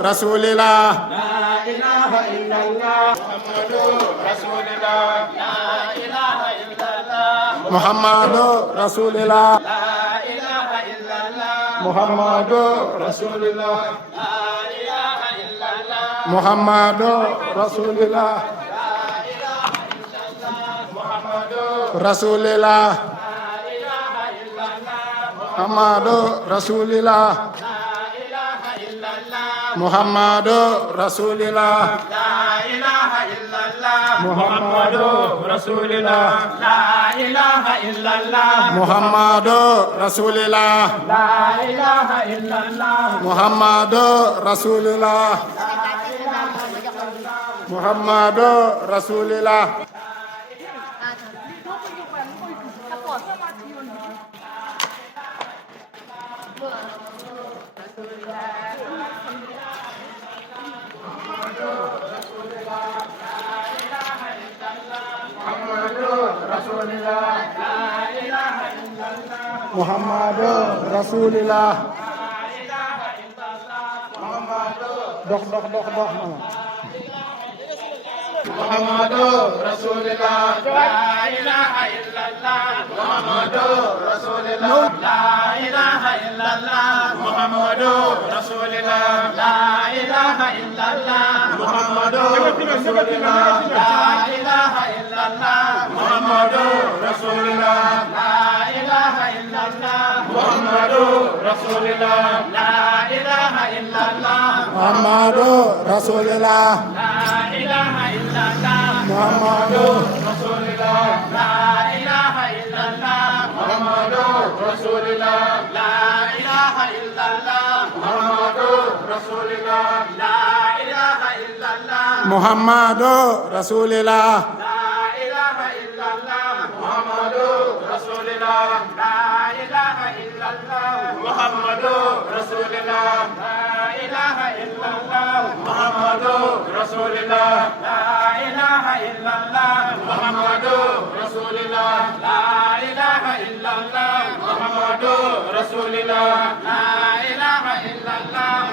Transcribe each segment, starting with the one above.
Rasulillah. La ilaha illallah. Muhammadu Rasulillah. La ilaha illallah. Muhammadu Rasulillah. La ilaha illallah. Muhammadu Rasulillah. Rasulillah. Muhammadu Rasulillah. Muhammadu Rasulillah. La ilaha illallah. Muhammadu Rasulillah. La ilaha illallah. Muhammadu Rasulillah. La ilaha illallah. Muhammadu Rasulillah. Muhammadu Rasulillah. Muhammadu Rasulillah. Dox mama. Muhammadu Rasulillah. La ilaha illallah. Muhammadu Rasulillah. La ilaha illallah. Muhammadu Rasulillah. La ilaha illallah. Muhammadu Rasulillah. La ilaha illallah. Muhammadu Rasulillah. La ilaha illallah. Muhammadu Rasulillah. La ilaha illallah. Muhammadu Rasulillah. La ilaha illallah. Muhammadu Rasulillah. La ilaha illallah. Muhammadu Rasulillah. La ilaha illallah. Muhammadu Rasulillah. La ilaha illallah. Muhammadu Rasulillah. La ilaha illallah. Muhammadu Rasulillah. La ilaha illallah. Muhammadu Rasulillah. La ilaha illallah. Muhammadu Rasulillah. La ilaha illallah. Muhammadu Rasulillah. La ilaha illallah. Muhammadu Rasulillah. La ilaha illallah. Muhammadu Rasulillah. La ilaha illallah.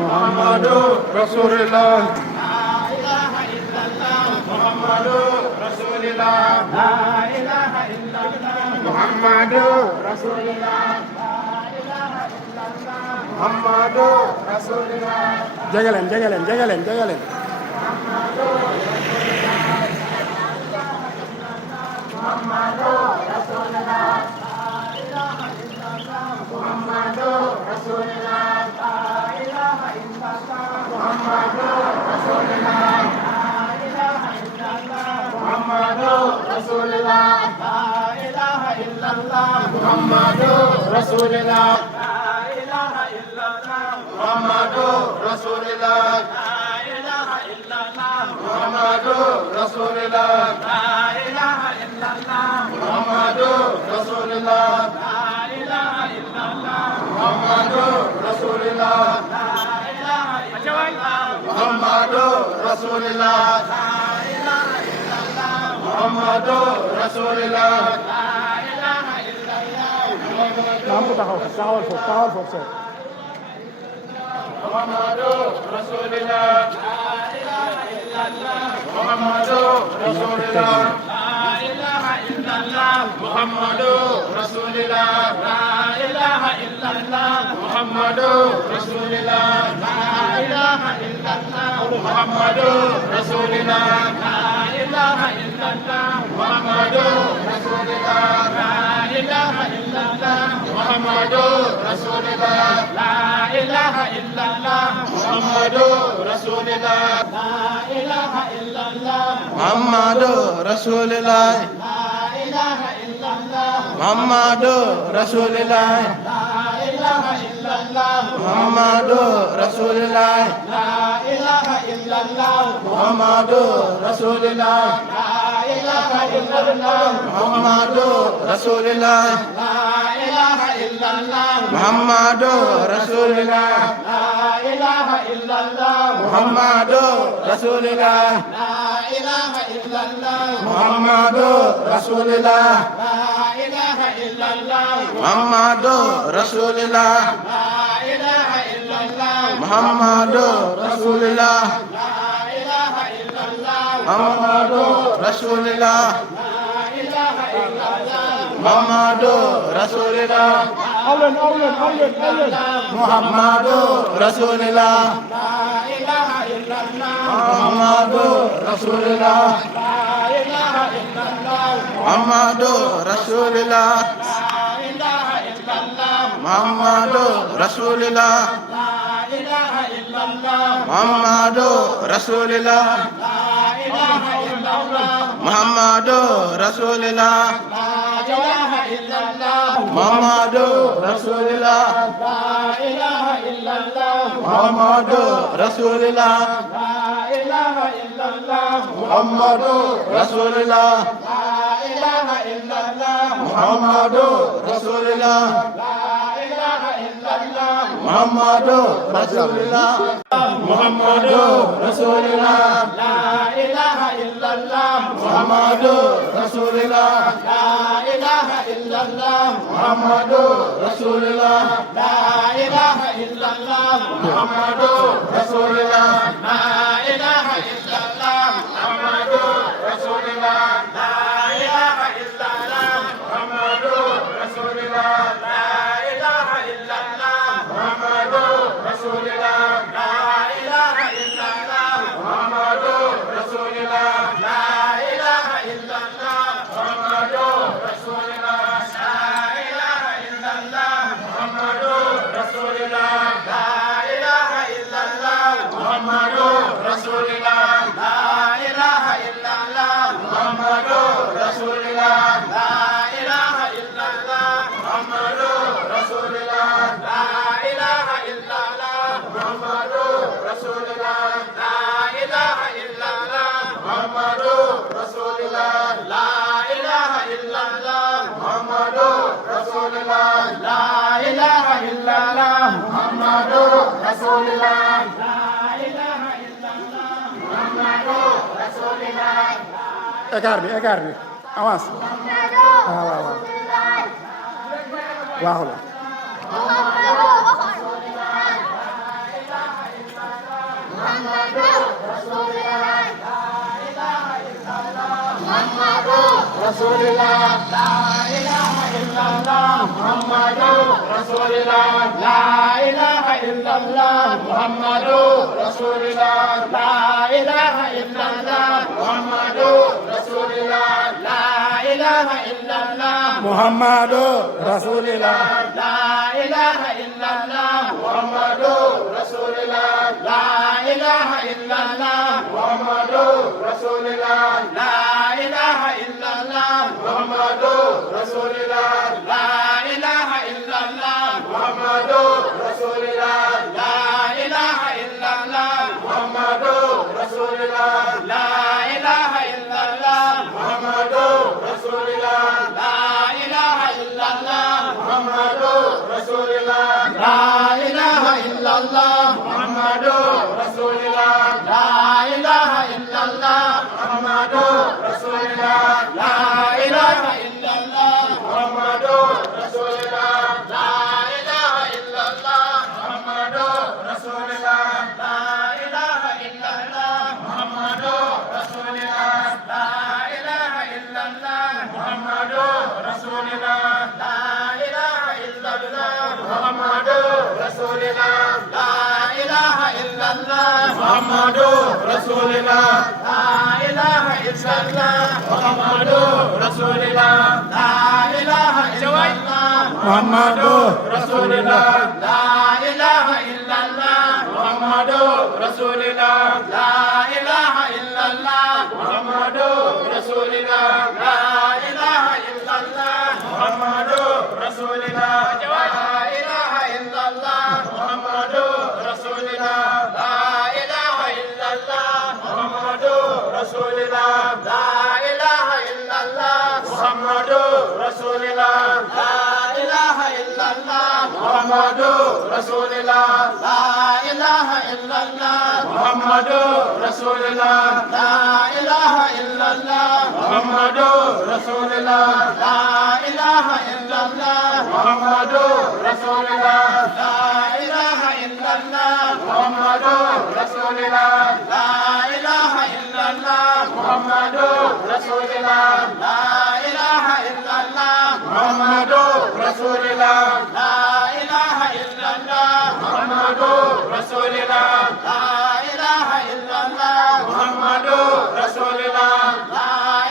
Muhammadu Rasulillah. La ilaha illallah. Muhammadu Rasulillah. La ilaha illallah. Muhammadu Rasulillah. La ilaha illallah. Muhammadu Rasulillah. Jegalen. Muhammadu Rasulillah. La ilaha illallah. Muhammadu Rasulillah. La ilaha illallah. Muhammadu Rasulillah. La ilaha illallah. Muhammadu Rasulillah. La ilaha illallah. Muhammadu Rasulillah. La ilaha illallah. Muhammadu Rasulillah. La ilaha illallah. Muhammadu Rasulillah. La ilaha illallah. Muhammadu Rasulillah. La ilaha illallah. Muhammadu Rasulillah. La ilaha illallah. Muhammadu Rasulillah. La ilaha illallah. Muhammadu Rasulillah. La ilaha illallah. Lampu taxawal foofu sir. Muhammadu Rasulillah. La ilaha illallah. Muhammadu Rasulillah. La ilaha illallah. Muhammadu Rasulillah. La ilaha illallah. Muhammadu Rasulillah. La ilaha illallah. Muhammadu Rasulillah. La ilaha illallah. Muhammadu Rasulillah. La ilaha illallah. Muhammadu Rasulillah. La ilaha illallah. Muhammadu Rasulillah. La ilaha illallah. Muhammadu Rasulillah. La ilaha illallah. Muhammadu Rasulillah. La ilaha illallah. Muhammadu Rasulillah. La ilaha illallah. Muhammadu Rasulillah. La ilaha illallah. Muhammadu Rasulillah. La ilaha illallah. Muhammadu Rasulillah. La ilaha illallah. Muhammadu Rasulillah. La ilaha illallah. Muhammadu Rasulillah. La ilaha illallah. Muhammadu Rasulullah. La ilaha illallah. Muhammadu Rasulullah. La ilaha illallah. Muhammadu Rasulullah. La ilaha illallah. Muhammadu Rasulullah. Allen. Muhammadu Rasulullah. La ilaha illallah. Muhammadu Rasulullah. La ilaha illallah. Muhammadu Rasulullah. La ilaha illallah. Muhammadu Rasulullah. La ilaha illallah. Muhammadu Rasulullah. La ilaha illallah. Muhammadu Rasulullah. La ilaha illallah. Muhammadu Rasulullah. La ilaha illallah. Muhammadu Rasulullah. La ilaha illallah. Muhammadu Rasulullah. La ilaha illallah. Muhammadu Rasulullah. La ilaha illallah. Muhammadu Rasulullah. Muhammadu Rasulullah. La ilaha illallah. Muhammadu Rasulullah. La ilaha illallah. Muhammadu Rasulullah. La ilaha illallah. Muhammadu Rasulullah. La ilaha illallah. Muhammadu Rasulullah. La ilaha illallah. Muhammadu Rasulullah. La ilaha illallah. Muhammadu Rasulullah. La ilaha illallah. Muhammadu Rasulullah. La ilaha illallah. Muhammadu Rasulullah. La ilaha illallah. Muhammadu Rasulullah. La ilaha illallah. Muhammadu Rasulullah. La ilaha illallah. Muhammadu Rasulullah. La ilaha illallah. Muhammadu Rasulullah. La ilaha illallah. Muhammadu Rasulullah. La ilaha illallah. Muhammadu Rasulullah. La ilaha illallah. Muhammadu Rasulullah. La ilaha illallah. Muhammadu Rasulullah. La ilaha illallah. Muhammadu Rasulullah. écart bi avance waaw waaw la Rasulullah. La ilaha illallah. Muhammadu Rasulullah. La ilaha illallah. Muhammadu Rasulullah. La ilaha illallah. Muhammadu Rasulullah. La ilaha illallah. Muhammadu Rasulillah. La ilaha illallah. Muhammadu Rasulullah. La ilaha illallah. Muhammadu Rasulullah. La ilaha illallah. Muhammadu Rasulullah. La ilaha illallah. Muhammadu Rasulullah. La ilaha illallah. Muhammadu Rasulullah. La ilaha illallah. Muhammadu Rasulullah. La ilaha illallah. Muhammadu Rasulullah. La ilaha illallah. Muhammadu Rasulullah. La ilaha illallah. Muhammadu Rasulullah. La ilaha illallah. Muhammadu Rasulullah. La ilaha illallah. Muhammadu Rasulullah. La ilaha illallah. Muhammadu Rasulullah. La ilaha illallah. Muhammadu Rasulullah. La ilaha illallah. Muhammadu Rasulullah. La ilaha illallah. Muhammadu Rasulullah. La ilaha illallah. Muhammadu Rasulullah. La ilaha illallah. Muhammadu Rasulullah. La ilaha illallah. Muhammadu Rasulullah. La ilaha illallah. Muhammadu Rasulullah. La ilaha illallah. Muhammadu Rasulullah. La ilaha illallah. Muhammadu Rasulullah. La ilaha illallah. Muhammadu Rasulullah. La ilaha illallah. Muhammadu Rasulullah. La ilaha illallah. Muhammadu Rasulullah. La ilaha illallah. Muhammadu Rasulullah. La ilaha illallah. Muhammadu Rasulullah. La ilaha illallah. illallah. Muhammadu Rasulullah. La ilaha illallah. Muhammadu Rasulullah. La ilaha illallah. Muhammadu Rasulullah. La ilaha illallah. Muhammadu Rasulullah. La ilaha illallah. Muhammadu Rasulullah. La ilaha illallah. Muhammadu Rasulullah. La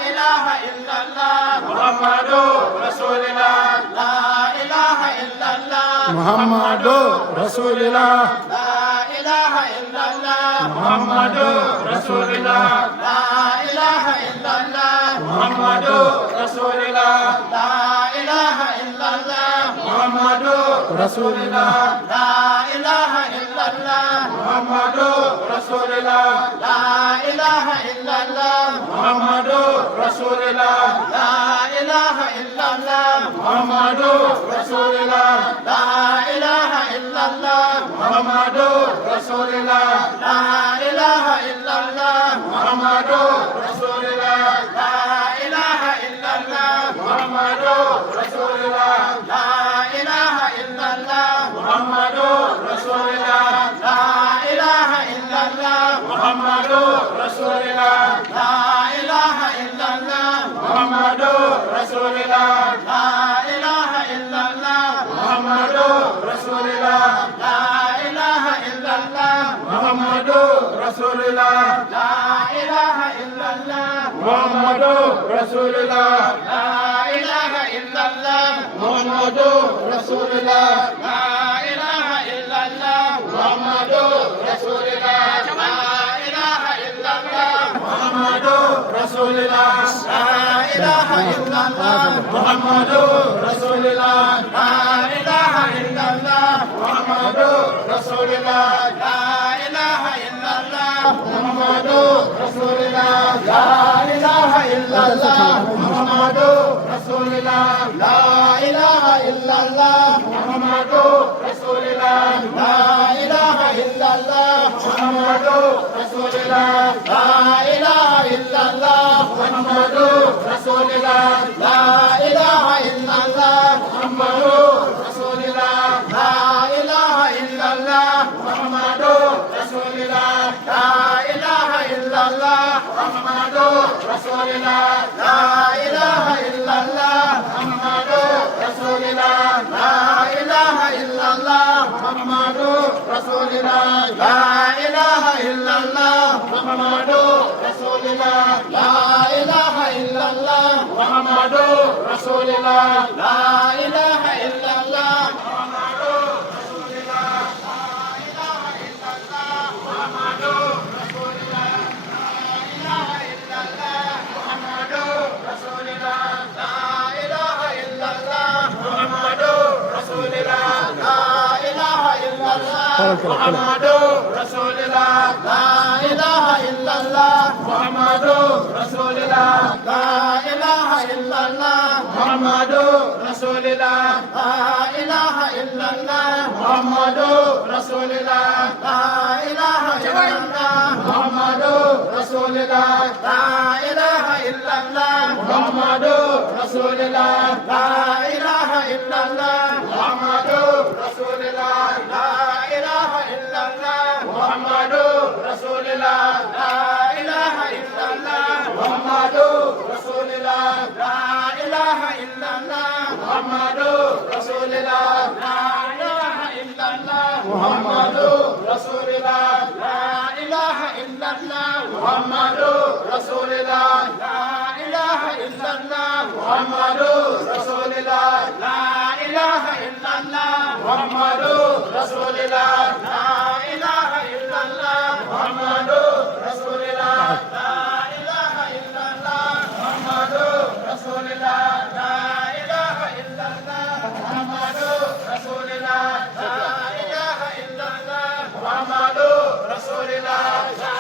ilaha illallah. Muhammadu Rasulullah. La ilaha illallah. Muhammadu Rasulillah. La ilaha illallah. Muhammadu Rasulullah. La ilaha illallah. Muhammadu Rasulullah. La ilaha illallah. Muhammadu Rasulillah. La ilaha illallah. Muhammadu Rasulullah. La ilaha illallah. Muhammadu Rasulullah. La ilaha illallah. Muhammadu Rasulullah. La ilaha illallah. Muhammadu Rasulullah. La ilaha illallah. Muhammadu Rasulullah. La ilaha illallah. Muhammadu Rasulullah. La ilaha illallah. Muhammadu Rasulullah. La ilaha illallah. Muhammadu Rasulullah. La ilaha illallah. Muhammadu Rasulullah. La ilaha illallah. Muhammadu Rasulullah. La ilaha illallah. Muhammadu Rasulullah. La ilaha illallah. Muhammadu Rasulullah. La ilaha illallah. Muhammadu Rasulullah. La ilaha illallah. Muhammadu Rasulullah. La ilaha illallah. Muhammadu Rasulullah. La ilaha illallah. Muhammadu Rasulullah. La ilaha illallah. Muhammadu Rasulullah. La ilaha illallah. Muhammadu Rasulullah. La ilaha illallah. Muhammadu Rasulullah. La ilaha illallah. Muhammadu Rasulullah. La ilaha illallah. Muhammadu Rasulullah. La ilaha illallah. Muhammadu Rasulullah. La ilaha illallah. Muhammadu Rasulullah. La ilaha illallah. Muhammadu Rasulullah. La ilaha illallah. Muhammadu Rasulullah. La ilaha illallah. Muhammadu Rasulullah. La ilaha illallah. Muhammadu Rasulullah. La ilaha illallah. Muhammadu Rasulullah. La ilaha illallah. Muhammadu Rasulullah. La ilaha illallah. Muhammadu Rasulullah. La ilaha illallah. Muhammadu Rasulullah. La ilaha illallah. Muhammadu Rasulullah. La ilaha illallah. Muhammadu Rasulullah. La ilaha illallah. Muhammadu Rasulullah. La ilaha illallah. Muhammadu Rasulullah. La ilaha illallah. Muhammadu Rasulullah. La ilaha illallah. Muhammadu Rasulullah. La ilaha illallah. Muhammadu Rasulullah. La ilaha illallah. Muhammadu Rasulullah. La ilaha illallah. Muhammadu Rasulullah. La ilaha illallah. Muhammadu Rasulullah. La ilaha illallah. Muhammadu Rasulullah. La ilaha illallah. Muhammadu Rasulullah. La ilaha illallah. Muhammadu Rasulullah. La ilaha illallah. Muhammadu Rasulullah. La ilaha illallah. Muhammadu Rasulullah. La ilaha illallah. Muhammadu Rasulullah. La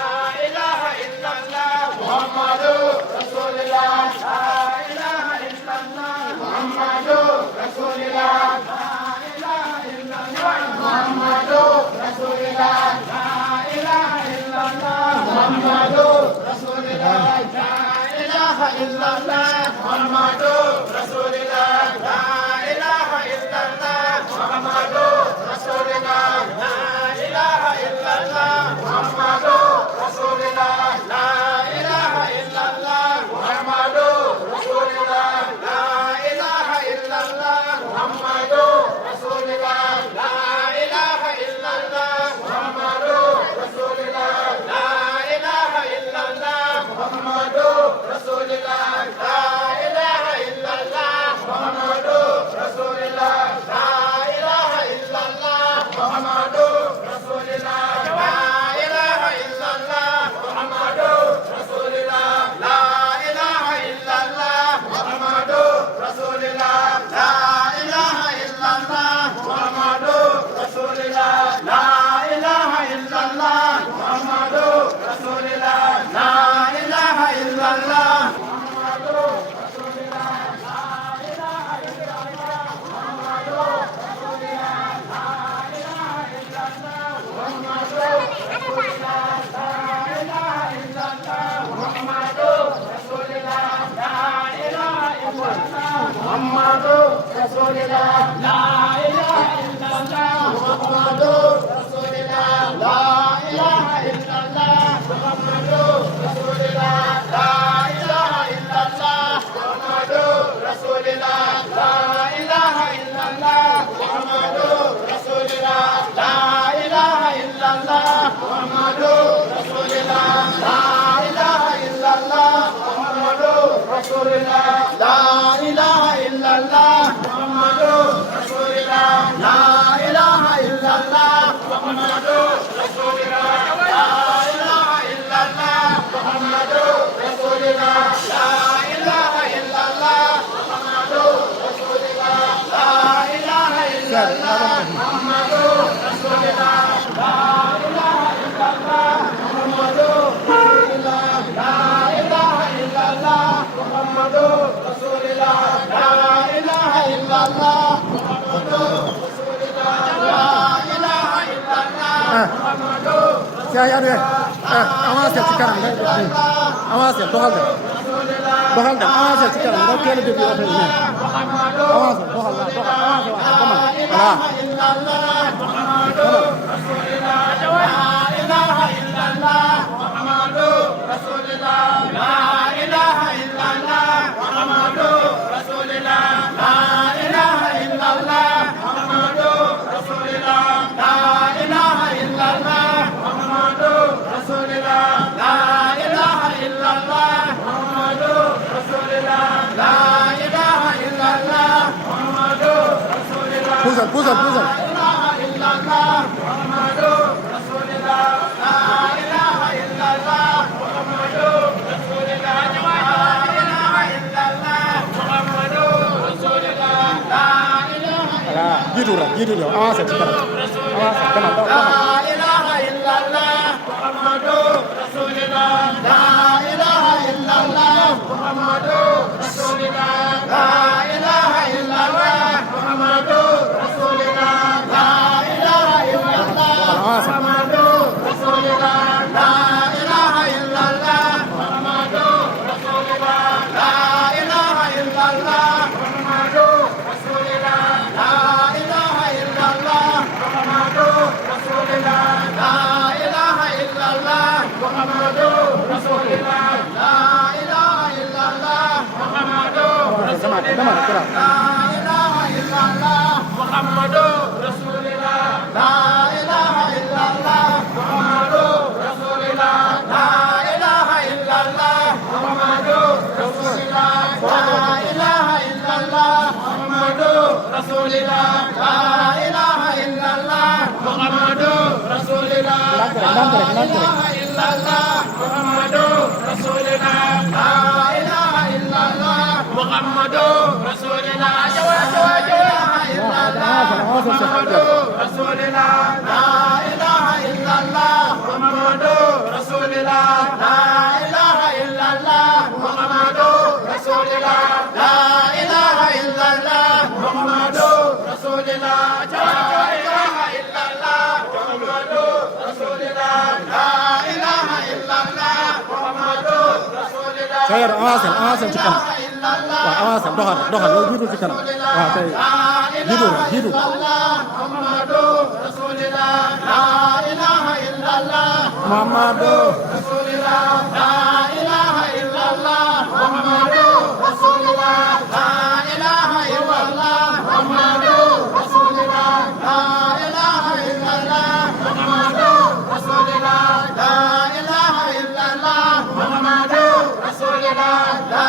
ilaha illallah. Muhammadu Rasulullah. La ilaha illallah. Muhammadu Rasulullah. Muhammadu Rasulullah. La ilaha illallah. Muhammadu Rasulullah. La ilaha illallah. Muhammadu Rasulullah. La ilaha Muhammadu Rasulullah. La ilaha illallah. Muhammadu Rasulullah. La ilaha illallah. Muhammadu Rasulullah. La ilaha illallah. Muhammadu Rasulullah. La ilaha illallah. Muhammadu Rasulullah. La ilaha illallah. Muhammadu Rasulullah. La ilaha illallah. Muhammadu Rasulullah. La ilaha illallah. Muhammadu Rasulullah. La ilaha illallah. Muhammadu Rasulullah. La ilaha illallah. Muhammadu Rasulullah. La ilaha illallah. Muhammadu Rasulullah. La ilaha illallah. Muhammadu Rasulullah. La ilaha illallah. Muhammadu Rasulullah. La ilaha illallah. Muhammadu Rasulullah. La ilaha illallah. La ilaha illallah. Saya ada. Awas ya sekarang. Awas ya, dohal deh. Dohal deh. Awas ya sekarang. Kau kena jadi apa ini? Awas, dohal lah, dohal. Awas, come on. Alah. illallah. Muhammadu Rasulullah. La ilaha illallah. Muhammadu Rasulullah. La ilaha illallah. Muhammadu Rasulullah. La ilaha illallah. Muhammadu Rasulullah. La ilaha illallah. Muhammadu Rasulullah. La ilaha illallah. Muhammadu Rasulullah. La ilaha illallah. Muhammadu Rasulullah. Pusat, pusat, pusat. La ilaha illallah. Muhammadu Rasulullah. La ilaha illallah. Muhammadu Rasulullah. La ilaha illallah. Muhammadu Rasulullah. La ilaha Alah, gitu lah, gitu lah. Awas ya sekarang. Awas, come on, come on. La ilaha illallah. Muhammadu Rasulullah. La ilaha illallah. Muhammadu Rasulullah. La ilaha illallah. Muhammadu Rasulullah. La ilaha illallah. Awas. Muhammadu Rasulullah. La ilaha illallah. Muhammadu Rasulullah. La ilaha illallah. Muhammadu Rasulullah. La ilaha illallah. Muhammadu Rasulullah. La ilaha illallah. Muhammadu Rasulullah. La ilaha illallah. Muhammadu Come on, come on, come on. La ilaha illallah. Muhammadu Rasulullah. La ilaha illallah. Muhammadu Rasulullah. La ilaha illallah. Muhammadu Rasulullah. La ilaha illallah. Muhammadu Rasulullah. La ilaha illallah. Muhammadu Rasulullah. Lantar, lantar, lantar. La ilaha illallah. Muhammadu Rasulullah. La ilaha illallah. Muhammadu Rasulullah. Muhammadu Rasulullah. La ilaha illallah. Muhammadu Rasulullah. La ilaha illallah. Muhammadu Rasulullah. La ilaha illallah. Muhammadu Rasulullah. La ilaha illallah. Muhammadu Rasulullah. La ilaha illallah. Muhammadu Rasulullah. Saya awas ya, awas ya sekarang. Wah, awas ya, dohal, dohal. Lo gitu sekarang. Wah, saya. Gitu lah, gitu. Muhammadu Rasulullah. La ilaha illallah. Muhammadu. Rasulullah. La ilaha illallah. Muhammadu Rasulullah. La ilaha illallah. Muhammadu Rasulullah. La ilaha illallah. Muhammadu Rasulullah. La ilaha illallah. Muhammadu Rasulullah. La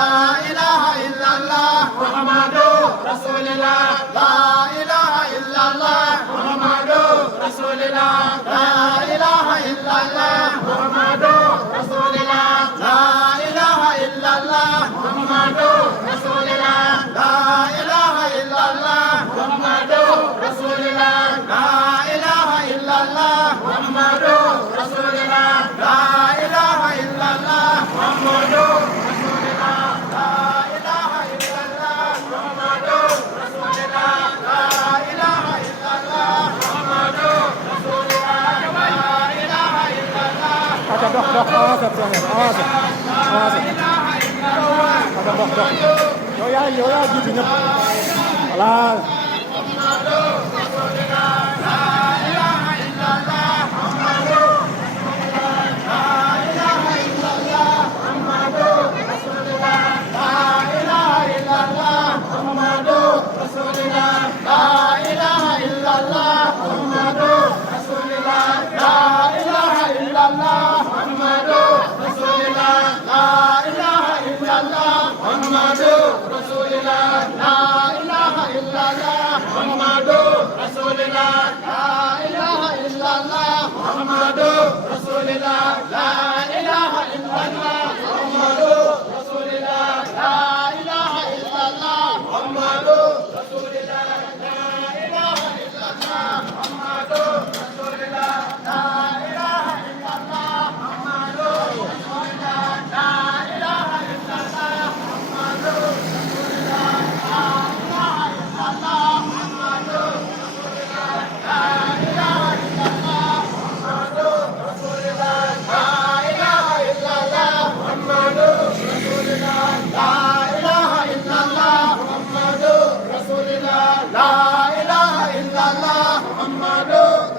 ilaha illallah. Muhammadu Rasulullah. La ilaha illallah. Muhammadu Rasulullah. La ilaha illallah. Muhammadu Rasulullah. La ilaha illallah. Muhammadu Rasulullah. La ilaha illallah. Muhammadu Rasulullah. La ilaha illallah. Muhammadu Rasulullah. La ilaha illallah. Muhammadu Rasulullah. La ilaha illallah. Muhammadu Rasulullah. La ilaha illallah. Muhammadu Rasulullah. La ilaha illallah. Ada doh, doh, awas ya, awas ya, awas ya. La ilaha illallah. Ada doh, doh. yow yaa jiitu ñëpp voilà. Muhammadu Rasulillah, la ilaha illallah. Muhammadu Rasulillah, la ilaha illallah. Muhammadu Rasulillah, la ilaha illallah. Muhammadu Rasulillah, la ilaha illallah. Muhammadu Rasulillah, la ilaha illallah. Muhammadu Rasulillah, la ilaha illallah. Muhammadu Rasulillah, la ilaha illallah. Muhammadu Rasulillah, la ilaha illallah. Muhammadu Rasulillah, la ilaha illallah. Muhammadu Rasulillah, la ilaha illallah. Muhammadu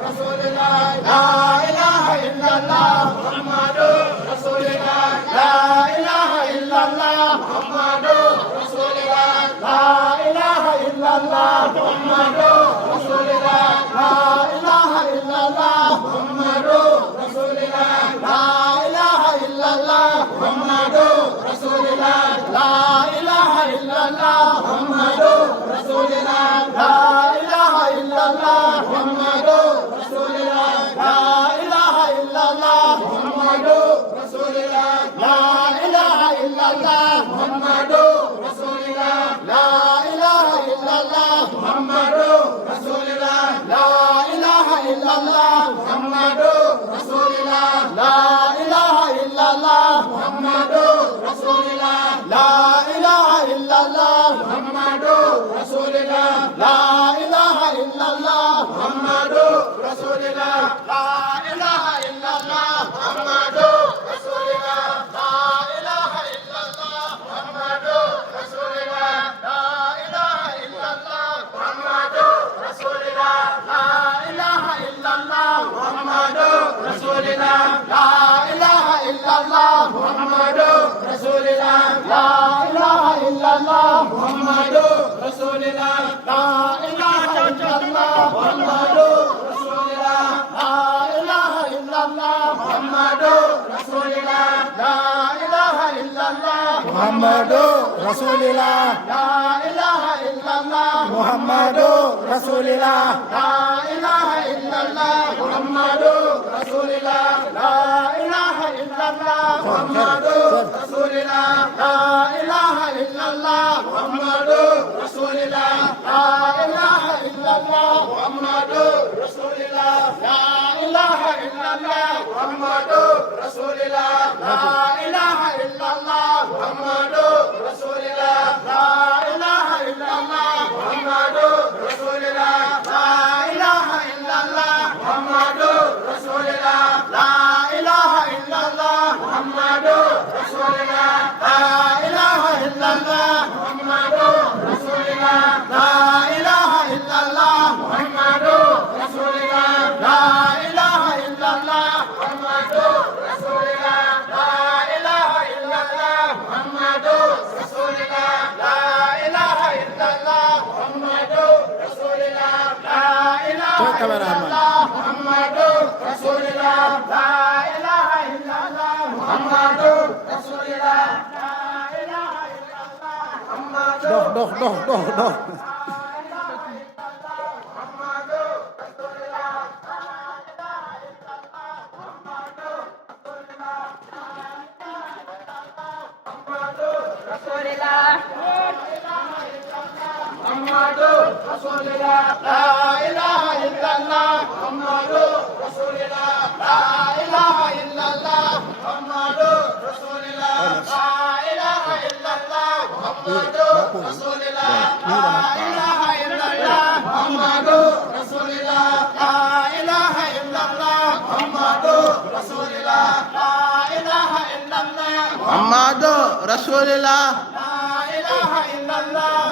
Rasulillah, la ilaha illallah. Muhammadu Rasulillah, la ilaha illallah. Muhammadu Rasulillah, la ilaha illallah. Muhammadu Rasulillah, la ilaha illallah. Muhammadu Rasulillah, la ilaha illallah. Muhammadu Rasulillah, la ilaha illallah. Muhammadu Rasulillah, la ilaha illallah. Muhammadu Rasulillah, la ilaha illallah. Doh. Muhammadu Rasulillah, la ilaha illallah. Muhammadu Rasulillah, la ilaha illallah. Muhammadu Rasulillah, la ilaha illallah. Muhammadu Rasulillah, la ilaha illallah. Muhammadu Rasulillah, la ilaha illallah. Muhammadu Rasulillah, la ilaha illallah. Muhammadu Rasulillah, la ilaha illallah.